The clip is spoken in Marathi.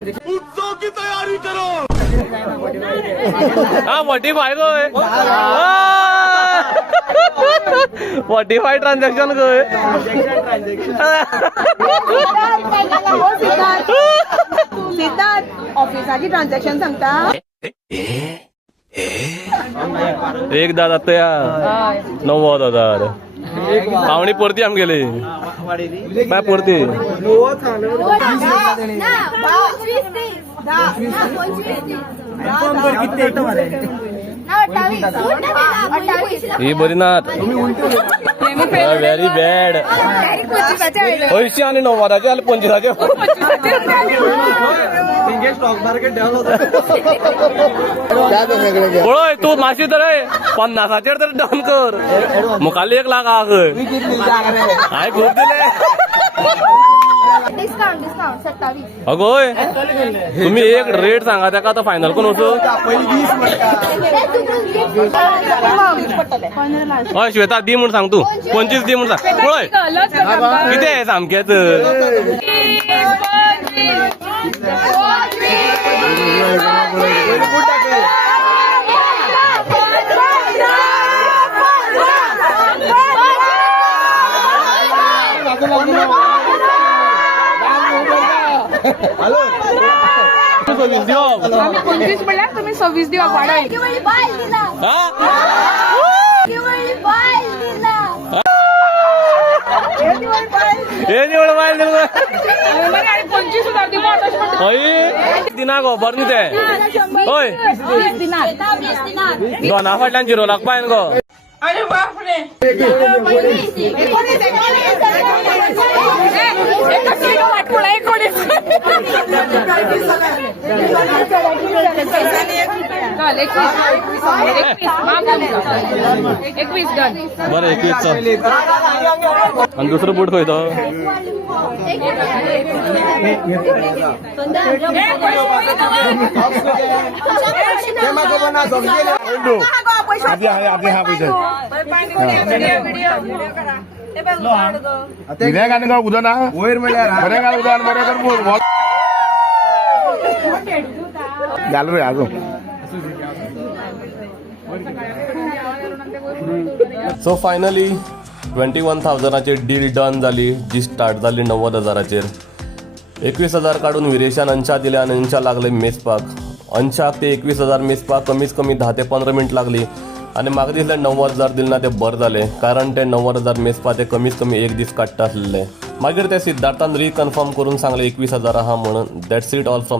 उत्सव की तैयारी करो। हाँ 45 को 45 ट्रांजैक्शन को सिद्धार्थ ऑफिसाची ट्रान्झॅक्शन सांगता एकदा जातो या 90,000 पावणी परती आम गेले काय परती ही बरी नात व्हेरी बॅड 80 आणि 90,000 आले 25,000 ओळय तू माशी तर 50,000 तर डाऊन कर मुखाली 1 लाख आग हाय खूप दिले डिस्काउंट 27 अगोय तुम्ही एक रेट सांगा त्या का आता फायनल कोण होतो हय श्वेता दी म्हणून सांग तू 25 दी म्हणून सांग ओळय किती आहे सामक्याच आम्ही 25 म्हणल्या तुम्ही 26 दिवा वाढा हे निवड माहिती 25,000 दिवा दिना गो बरं ते होय दोना फाटल्यान जिरो लाख पाहिजे गो अरे बापरे बरं 21 आणि दुसरं बूट होय तो उदाना वयर म्हणल्यार उदान बरें कर घाल रे आजो सो फायनली 21,000ची डील डन झाली जी स्टार्ट झाली 90,000चेर 21,000 काढून विरेशान अंशा दिल्या आणि अंशा लागले मेजपाक अंशाक ते 21,000 मेजपाक कमीत कमी 10 ते 15 मिनिट लागली आणि म्हाका दिसलें 90,000 दिले ना ते बरं जालें कारण ते 90,000 मेजपा ते कमीत कमी 1 दीस काडटा आसलेले मागीर ते सिद्धार्थान रिकन्फर्म करून सांगले 21,000 आहा म्हणून दॅट्स इट ऑल फ्रॉम